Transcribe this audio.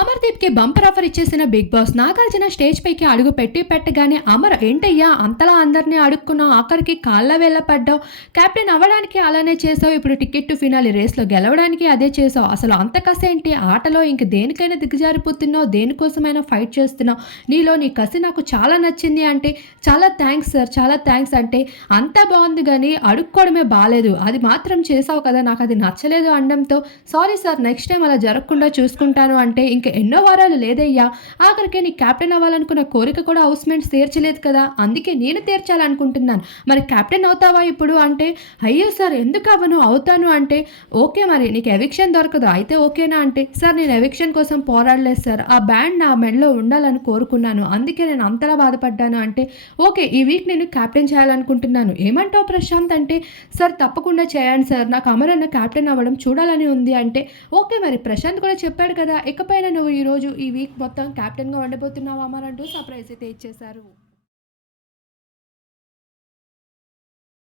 అమర్దీప్కి bumper offer ఇచ్చేసిన big boss Nagarjuna stage పైకి అడుగు పెట్టి పెట్టగానే అమర్ ఏంటయ్యా? అంతలా అందరినీ అడుక్కున్నావు ఆఖరికి కాళ్ళ వేళ్ళ పడ్డావు. కెప్టెన్ అవ్వడానికి అలానే చేసావు ఇప్పుడు టికెట్ టు ఫినాలి రేస్లో గెలవడానికి అదే చేసావు. అసలు అంత కసి ఏంటి ఆటలో ఇంక దేనికైనా దిగజారిపోతున్నావు దేనికోసమైనా ఫైట్ చేస్తున్నావు. నీలో నీ కసి నాకు చాలా నచ్చింది అంటే చాలా థ్యాంక్స్ సార్ చాలా థ్యాంక్స్ అంటే అంతా బాగుంది కానీ అడుక్కోవడమే బాగాలేదు అది మాత్రం చేసావు కదా నాకు అది నచ్చలేదు అనడంతో సారీ సార్ నెక్స్ట్ టైం అలా జరగకుండా చూసుకుంటాను అంటే ఇంకా ఎన్నో వారాలు లేదయ్యా. ఆఖరికి నీ కెప్టెన్ అవ్వాలనుకున్న కోరిక కూడా హౌస్మెంట్ తీర్చలేదు కదా. అందుకే నేను తీర్చాలనుకుంటున్నాను. మరి కెప్టెన్ అవుతావా ఇప్పుడు అంటే? అయ్యో సార్ ఎందుకు అవ్వను అవుతాను అంటే? ఓకే మరి నీకు ఎవిక్షన్ దొరకదు. అయితే ఓకేనా అంటే? సార్ నేను ఎవిక్షన్ కోసం పోరాడలేదు సార్. ఆ బ్యాండ్ నా మెడలో ఉండాలని కోరుకున్నాను. అందుకే నేను అంతలా బాధపడ్డాను అంటే? ఓకే ఈ వీక్ నేను కెప్టెన్ చేయాలనుకుంటున్నాను. ఏమంటావు ప్రశాంత్ అంటే? సార్ తప్పకుండా చేయండి సార్. నాకు అమరన్న క్యాప్టెన్ కెప్టెన్ అవ్వడం చూడాలని ఉంది అంటే? ఓకే మరి ప్రశాంత్ కూడా చెప్పాడు కదా. ఇకపైన నువ్వు ఈరోజు ఈ వీక్ మొత్తం క్యాప్టెన్గా ఉండబోతున్నావు అమర్ అంటూ సర్ప్రైజ్ అయితే ఇచ్చేశారు.